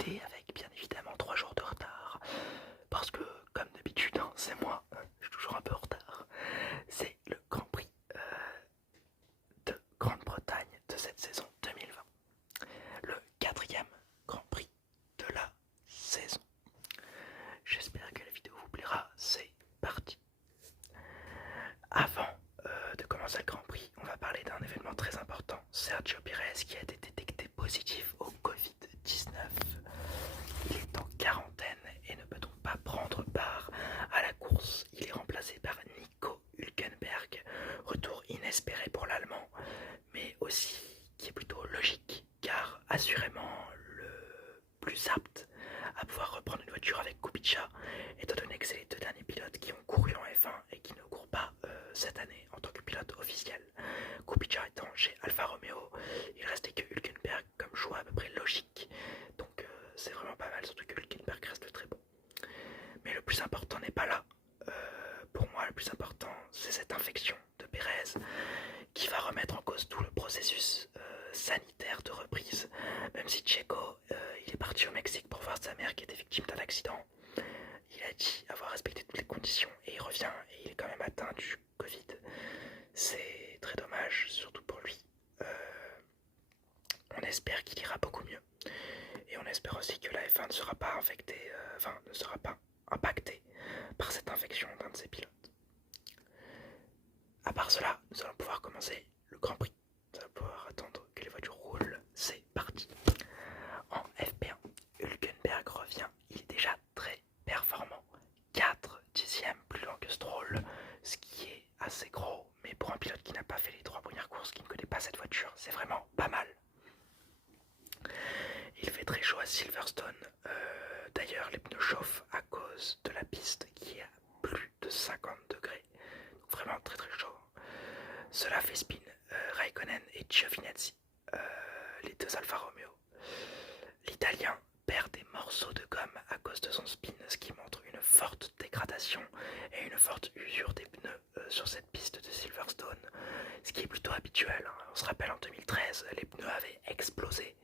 qualité avec bien évidemment 3 jours de retard. Parce que comme d'habitude, hein, c'est moi, je suis toujours un peu en retard. C'est le Grand Prix de Grande-Bretagne de cette saison 2020. Le 4e Grand Prix de la saison. J'espère que la vidéo vous plaira, c'est parti. Avant de commencer le Grand Prix, on va parler d'un événement très important. Sergio Pérez qui a été détecté positif au Covid-19. Il est en quarantaine et ne peut donc pas prendre part à la course. Il est remplacé par Nico Hülkenberg. Retour inespéré pour l'Allemand, mais aussi qui est plutôt logique, car assurément le plus apte à pouvoir reprendre une voiture avec Kubica, étant donné que c'est les 2 derniers pilotes qui ont couru en F1 et qui ne courent pas cette année en tant que pilote officiel. Kubica étant chez Alfa Romeo, il restait que Hülkenberg comme choix à peu près logique, donc c'est vraiment pas mal, surtout que Hülkenberg reste très bon. Mais le plus important n'est pas là. Pour moi, le plus important, c'est cette infection de Pérez qui va remettre en cause tout le processus sanitaire de reprise. Même si Checo, il est parti au Mexique pour voir sa mère qui était victime d'un accident. Il a dit avoir respecté toutes les conditions et il revient et il est quand même atteint du Covid. C'est très dommage, surtout pour lui. On espère qu'il ira beaucoup mieux. Et on espère aussi que la F1 ne sera pas infectée, ne sera pas impactée par cette infection d'un de ses pilotes. À part cela, nous allons pouvoir commencer le Grand Prix. Nous allons pouvoir attendre que les voitures roulent. C'est parti. En FP1, Hülkenberg revient. Il est déjà très performant. 4 dixièmes plus lent que Stroll, ce qui est assez gros. Mais pour un pilote qui n'a pas fait les 3 premières courses, qui ne connaît pas cette voiture, c'est vraiment pas mal. Il fait très chaud à Silverstone. D'ailleurs, les pneus chauffent à cause de la piste qui est à plus de 50 degrés. Donc vraiment très très chaud. Cela fait spin Raikkonen et Giovinazzi, les 2 Alfa Romeo. L'Italien perd des morceaux de gomme à cause de son spin, ce qui montre une forte dégradation et une forte usure des pneus sur cette piste de Silverstone, ce qui est plutôt habituel. Hein. On se rappelle en 2013, les pneus avaient explosé.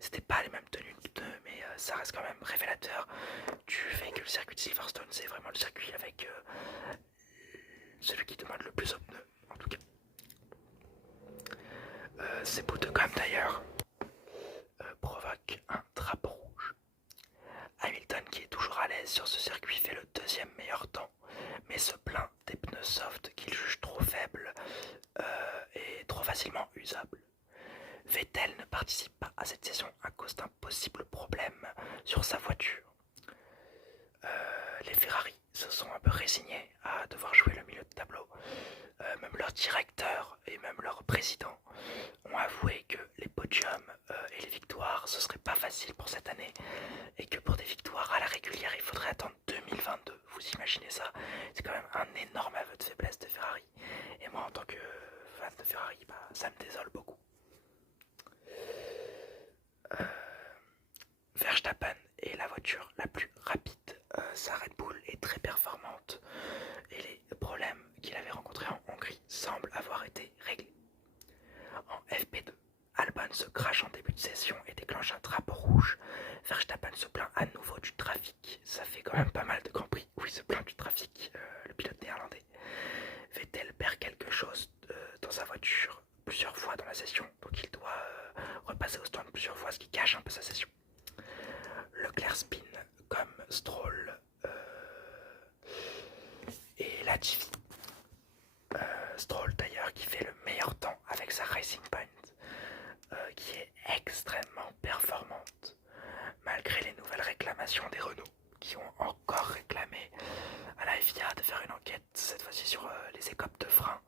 C'était pas les mêmes tenues de pneus, mais ça reste quand même révélateur du fait que le circuit de Silverstone, c'est vraiment le circuit avec celui qui demande le plus aux pneus, en tout cas. Ces bouts de gomme d'ailleurs provoquent un drapeau rouge. Hamilton, qui est toujours à l'aise sur ce circuit, fait le 2e meilleur temps, mais se plaint des pneus soft qu'il juge trop faibles et trop facilement usables. Vettel ne participe pas à cette session à cause d'un possible problème sur sa voiture. Les Ferrari se sont un peu résignés à devoir jouer le milieu de tableau. Même leur directeur et même leur président ont avoué que les podiums et les victoires, ce serait pas facile pour cette année et que pour des victoires à la régulière, il faudrait attendre 2022. Vous imaginez ça? C'est quand même un énorme aveu de faiblesse de Ferrari. Et moi, en tant que fan de Ferrari, ça me désole beaucoup. Verstappen est la voiture la plus rapide. Sa Red Bull est très performante et les problèmes qu'il avait rencontrés en Hongrie semblent avoir été réglés. En FP2, Albon se crache en début de session et déclenche un drapeau rouge. Verstappen se plaint à nouveau du trafic. Ça fait quand même pas mal de Grand Prix où il se plaint du trafic, le pilote néerlandais. Vettel perd quelque chose dans sa voiture plusieurs fois dans la session, donc il doit repasser au stand plusieurs fois, ce qui cache un peu sa session. Leclerc spin comme Stroll et Latifi. Stroll d'ailleurs qui fait le meilleur temps avec sa Racing Point, qui est extrêmement performante, malgré les nouvelles réclamations des Renault, qui ont encore réclamé à la FIA de faire une enquête, cette fois-ci sur les écopes de frein,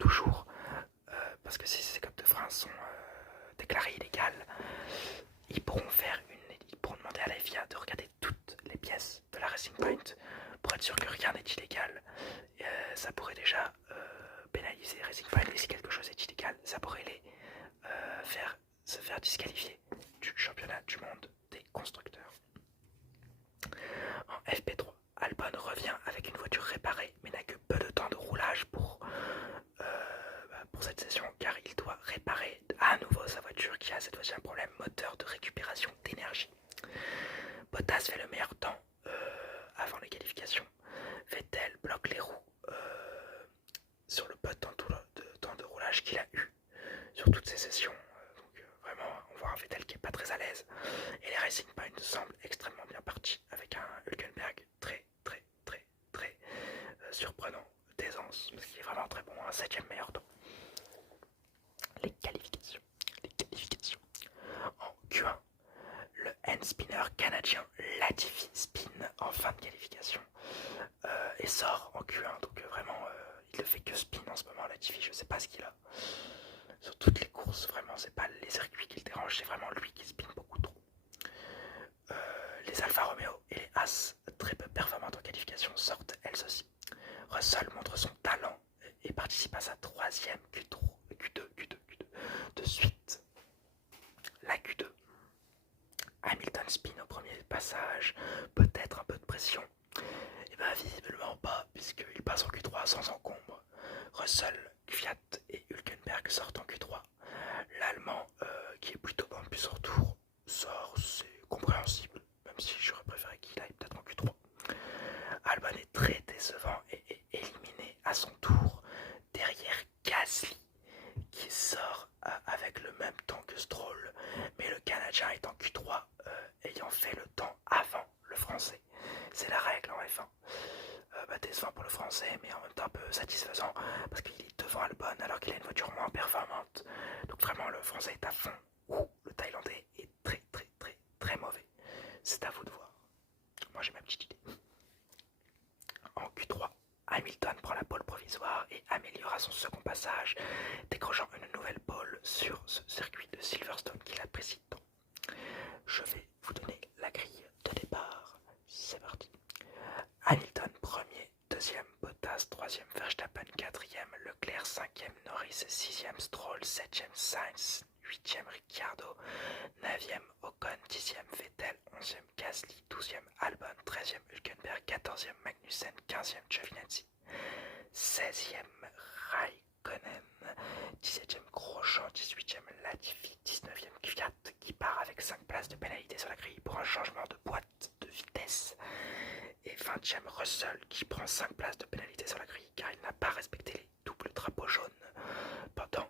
toujours, parce que si ces écopes de frein sont déclarées illégales, ils pourront demander à la FIA de regarder toutes les pièces de la Racing Point pour être sûr que rien n'est illégal. Ça pourrait déjà pénaliser Racing Point, et si quelque chose est illégal, ça pourrait les se faire disqualifier du championnat du monde des constructeurs. En FP3, Albon revient avec une voiture réparée, mais n'a que peu de temps de roulage pour cette session, car il doit réparer à nouveau sa voiture qui a cette fois-ci un problème moteur de récupération d'énergie. surprenant d'aisance, parce qu'il est vraiment très bon, un 7ème meilleur temps. Les qualifications. En Q1, le hand spinner canadien Latifi spin en fin de qualification et sort en Q1, donc vraiment il ne fait que spin en ce moment. Latifi, je sais pas ce qu'il a sur toutes les courses, vraiment c'est pas les circuits qui le dérangent, c'est vraiment lui qui spin beaucoup trop. Les Alfa Romeo et les As, très peu performantes en qualification, sortent elles aussi. Russell montre son talent et participe à sa 3ème Q2 de suite. La Q2, Hamilton spin au premier passage, peut-être un peu de pression. Et bien visiblement pas, puisqu'il passe en Q3 sans encombre. Russell, Kvyat et Hülkenberg sortent en Q3. L'Allemand, qui est plutôt bon depuis son retour, sort, c'est compréhensible, même si j'aurais préféré qu'il aille peut-être en Q3. Albon est très décevant et est éliminé à son tour derrière Gasly, qui sort avec le même temps que Stroll, mais le Canadien est en Q3 ayant fait le temps avant le Français. C'est la règle en F1. Décevant pour le Français, mais en même temps un peu satisfaisant parce qu'il est devant Albon alors qu'il a une voiture moins performante. Donc vraiment le Français est à fond ou le Thaïlandais est très mauvais. C'est à vous de voir. Moi j'ai ma petite idée. En Q3, Hamilton prend la pole provisoire et améliore à son second passage, décrochant une nouvelle pole sur ce circuit de Silverstone qu'il apprécie tant. Je vais vous donner la grille de départ. C'est parti. Hamilton premier, 2ème Bottas, 3ème Verstappen, 4ème Leclerc, 5ème Norris, 6ème Stroll, 7ème Sainz, 8ème Ricciardo, 9ème Ocon, 10ème Vettel, 11ème Gasly, 12ème Albon, 13ème Hülkenberg, 14ème Magnussen, 15ème Giovinazzi, 16ème Raikkonen, 17ème Grosjean, 18ème Latifi, 19ème Kvyat qui part avec 5 places de pénalité sur la grille pour un changement de boîte de vitesse, et 20ème Russell qui prend 5 places de pénalité sur la grille car il n'a pas respecté les doubles drapeaux jaunes pendant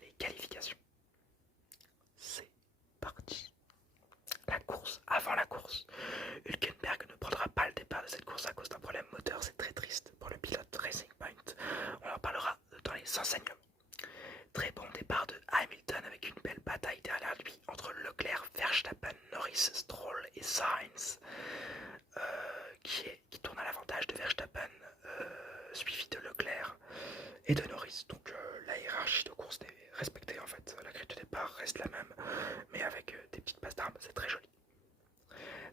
les qualifications. C'est parti. La course, avant la course, Hülkenberg ne prendra pas le départ de cette course à cause d'un problème moteur, c'est très triste pour le pilote Racing Point. On en parlera dans les enseignements. Très bon départ de Hamilton avec une belle bataille derrière lui entre Leclerc, Verstappen, Norris, Stroll et Sainz, qui tourne à l'avantage de Verstappen, suivi de Leclerc et de Norris. Donc la hiérarchie de course est respectée en fait. La grille de départ reste la même, mais avec des petites passes d'armes, c'est très joli.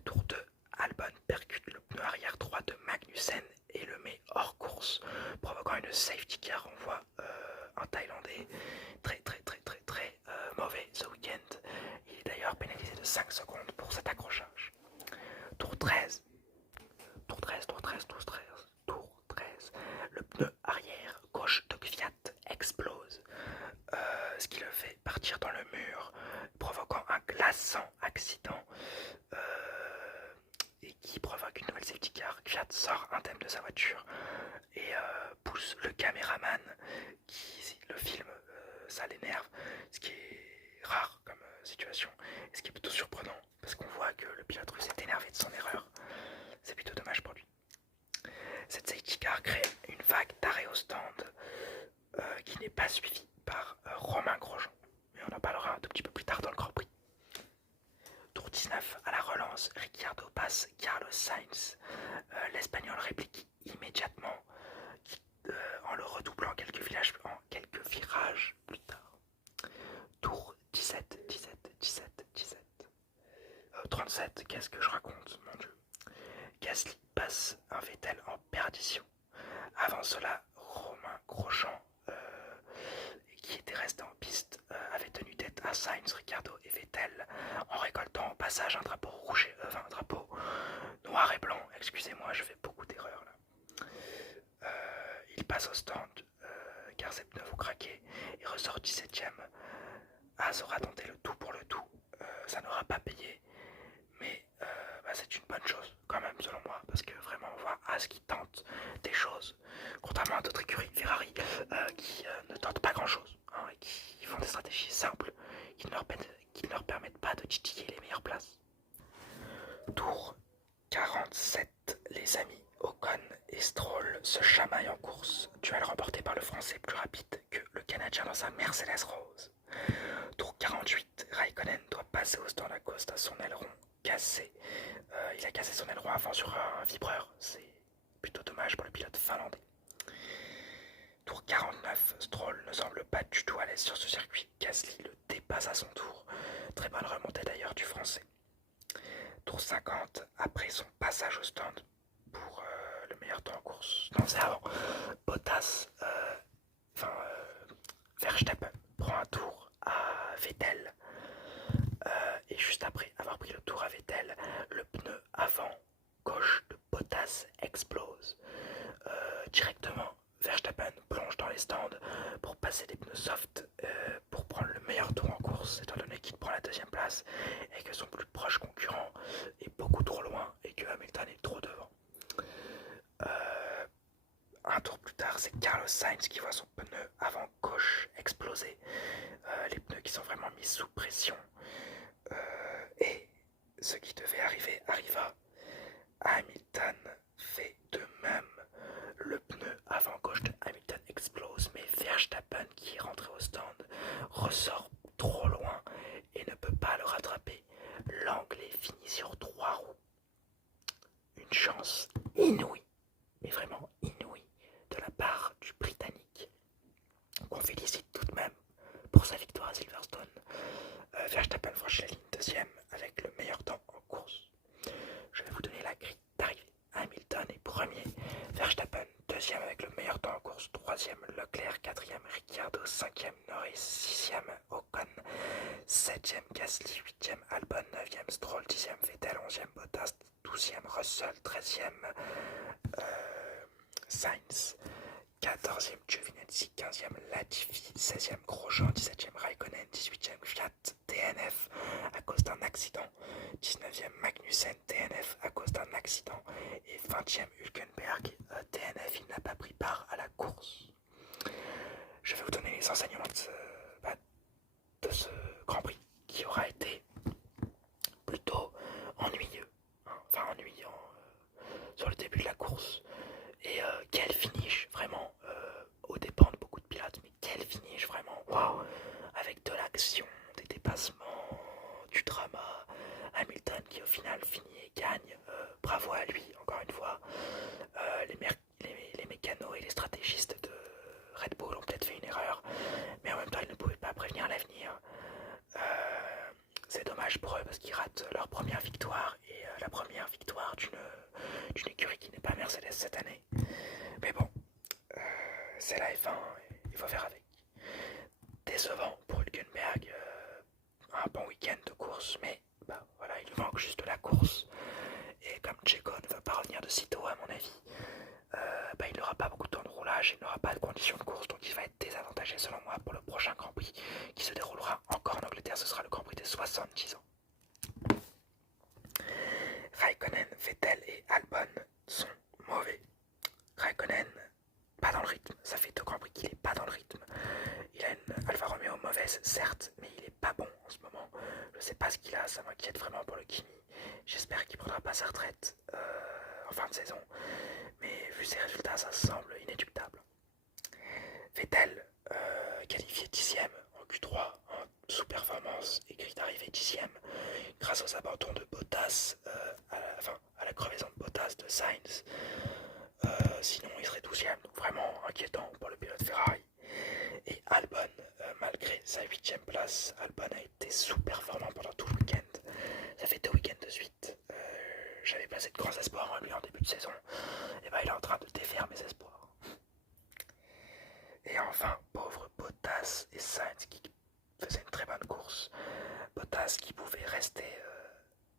Tour 2, Albon percute le pneu arrière droit de Magnussen et le met hors course, provoquant une safety car. On voit un Thaïlandais très mauvais ce week-end. Il est d'ailleurs pénalisé de 5 secondes pour cet accrochage. Tour 13, le pneu arrière gauche de Kvyat explose, ce qui le fait partir dans le mur, provoquant un glaçant accident et qui provoque une nouvelle safety car. Kvyat sort indemne de sa voiture et pousse le caméraman qui le filme, ça l'énerve, ce qui est rare comme situation et ce qui est plutôt surprenant parce qu'on voit que le pilote russe est énervé de son erreur. C'est plutôt dommage pour lui. Cette safety car crée une vague d'arrêt au stand qui n'est pas suivie par Romain Grosjean. Mais on en parlera un tout petit peu plus tard dans le Grand Prix. Tour 19, à la relance, Ricciardo passe Carlos Sainz. L'Espagnol réplique immédiatement en le redoublant quelques virages plus tard. Tour 17. 37, qu'est-ce que je raconte, mon Dieu. Gasly passe un Vettel en perdition. Avant cela, Romain Grosjean, qui était resté en piste, avait tenu tête à Sainz, Ricciardo et Vettel en récoltant au passage un drapeau rouge, un drapeau noir et blanc. Excusez-moi, je fais beaucoup d'erreurs là. Il passe au stand car ses pneus vont craquer et ressort 17ème. As aura tenté le tout pour le tout, ça n'aura pas payé, mais c'est une bonne chose quand même selon moi, parce que vraiment on voit As qui tente des choses, contrairement à d'autres écuries Ferrari qui ne tentent pas grand chose, et qui font des stratégies simples, qui ne leur permettent pas de titiller les meilleures places. Tour 47, les amis Ocon et Stroll se chamaille en course. Duel remporté par le Français plus rapide que le Canadien dans sa Mercedes Rose. Tour 48, Raikkonen doit passer au stand à cause de son aileron cassé. Il a cassé son aileron avant sur un vibreur. C'est plutôt dommage pour le pilote finlandais. Tour 49, Stroll ne semble pas du tout à l'aise sur ce circuit. Gasly le dépasse à son tour. Très bonne remontée d'ailleurs du Français. Tour 50, après son passage au stand pour le meilleur temps en course. Non, c'est avant. Bottas, Verstappen prend un tour à Vettel. Et juste après avoir pris le tour à Vettel, le pneu avant gauche de Bottas explose. Directement, Verstappen plonge dans les stands pour passer des pneus soft pour prendre le meilleur tour en course, étant donné qu'il prend la deuxième place et que son plus proche concurrent est beaucoup trop loin et que Hamilton est trop devant. Un tour plus tard, c'est Carlos Sainz qui voit son pneu avant gauche exploser. Les pneus qui sont vraiment mis sous pression. Et ce qui devait arriver arriva. Hamilton fait de même. Le pneu avant gauche de Hamilton explose, mais Verstappen, qui est rentré au stand, ressort trop loin et ne peut pas le rattraper. L'Anglais finit sur 3 roues. Une chance inouïe, mais vraiment inouïe, de la part du Britannique, qu'on félicite tout de même pour sa victoire à Silverstone. Verstappen franchit la ligne deuxième avec le meilleur temps en course. Je vais vous donner la grille d'arrivée. Hamilton est premier, Verstappen deuxième avec le meilleur temps en course, troisième Leclerc, quatrième Ricciardo, cinquième Norris, sixième Ocon, septième Gasly, huitième Albon, neuvième Stroll, dixième Vettel, onzième Bottas, douzième Russell, treizième Sainz, 14e Giovinazzi, 15e Latifi, 16e Grosjean, 17e Raikkonen, 18e Fiat, DNF à cause d'un accident, 19e Magnussen, DNF à cause d'un accident et 20e Hülkenberg, DNF, il n'a pas pris part à la course. Je vais vous donner les enseignements de ce Grand Prix qui aura été plutôt ennuyeux, enfin ennuyant sur le début de la course. Et quel finish, vraiment, aux dépens de beaucoup de pilotes, mais quel finish, vraiment, waouh, avec de l'action, des dépassements, du drama, Hamilton qui au final finit et gagne, bravo à lui, encore une fois. Les mécanos et les stratégistes de Red Bull ont peut-être fait une erreur, mais en même temps ils ne pouvaient pas prévenir l'avenir. C'est dommage pour eux parce qu'ils ratent leur première victoire et la première victoire d'une écurie qui n'est pas Mercedes cette année. Mais bon, c'est la F1, il faut faire avec. Décevant pour Hülkenberg, un bon week-end de course, mais voilà, il lui manque juste de la course. Et comme Checo ne va pas revenir de sitôt à mon avis, il n'aura pas beaucoup de temps de roulage, il n'aura pas de conditions de course, donc il va être désavantagé selon moi pour le prochain Grand Prix qui se déroulera encore en Angleterre, ce sera le Grand Prix des 70 ans. Raikkonen, Vettel et Albon sont mauvais. Raikkonen, pas dans le rythme, ça fait 2 Grands Prix qu'il n'est pas dans le rythme. Il a une Alfa Romeo mauvaise, certes, mais il est pas bon en ce moment. Je sais pas ce qu'il a, ça m'inquiète vraiment pour le Kimi. J'espère qu'il prendra pas sa retraite en fin de saison, mais vu ses résultats, ça semble inéluctable. Vettel, qualifié 10e en Q3 en sous-performance et grille d'arrivée 10e grâce aux abandons de Bottas, à la crevaison de Bottas de Sainz. Sinon il serait 12e, donc vraiment inquiétant pour le pilote Ferrari. Et Albon, malgré sa 8e place, Albon a été sous-performant pendant tout le week-end. Ça fait 2 week-ends de suite. J'avais placé de grands espoirs en lui en début de saison. Et il est en train de défaire mes espoirs. Et enfin, pauvre Bottas et Sainz qui faisaient une très bonne course. Bottas qui pouvait rester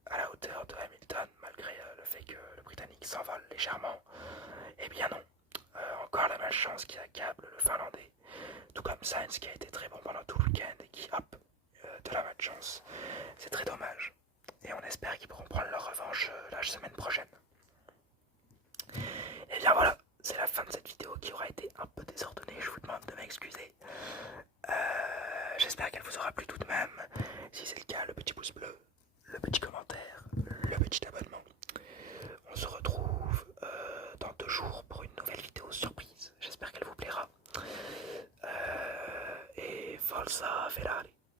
à la hauteur de Hamilton malgré le fait que le Britannique s'envole légèrement. Eh bien non, encore la malchance qui accable le Finlandais, tout comme Sainz qui a été très bon pendant tout le week-end et qui, de la malchance. C'est très dommage. Et on espère qu'ils pourront prendre leur revanche la semaine prochaine. Et bien voilà, c'est la fin de cette vidéo qui aura été un peu désordonnée.